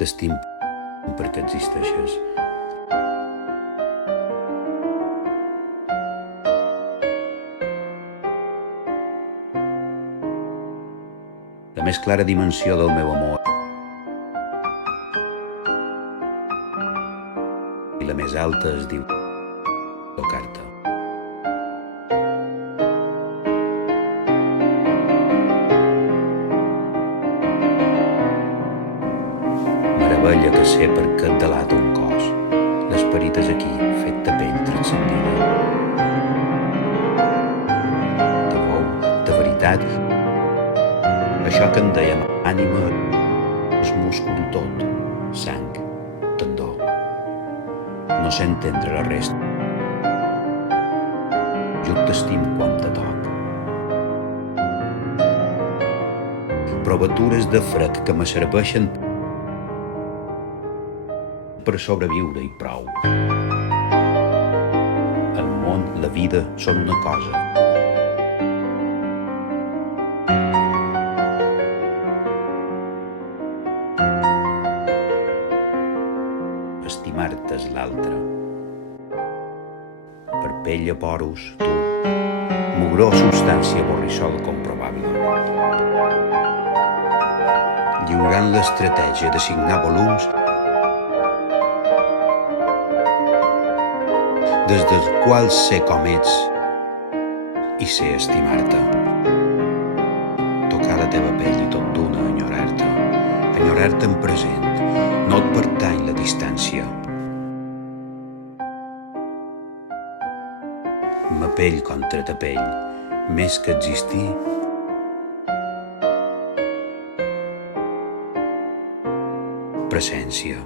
T'estim perquè existeixes. La més clara dimensió del meu amor i la més alta es diu tocar-te. Meravella que sé per què et delata un cos. L'esperit és aquí, fet de pell transcendida. De bou, de veritat, això que en dèiem ànima és múscul tot, sang, tendó. No sé entendre la resta. Jo t'estimo quan te toc. Provatures de fred que me serveixen per sobreviure i prou. El món, la vida, són una cosa. Estimar-te és l'altre. Per pell a poros, tu, mugró substància borrissol comprovable. Lliurant l'estratègia de signar volums des dels quals sé com ets i sé estimar-te. Tocar la teva pell i tot d'una enyorar-te. Enyorar-te en present. No et pertany la distància. Ma pell contra ta pell, més que existir, presència.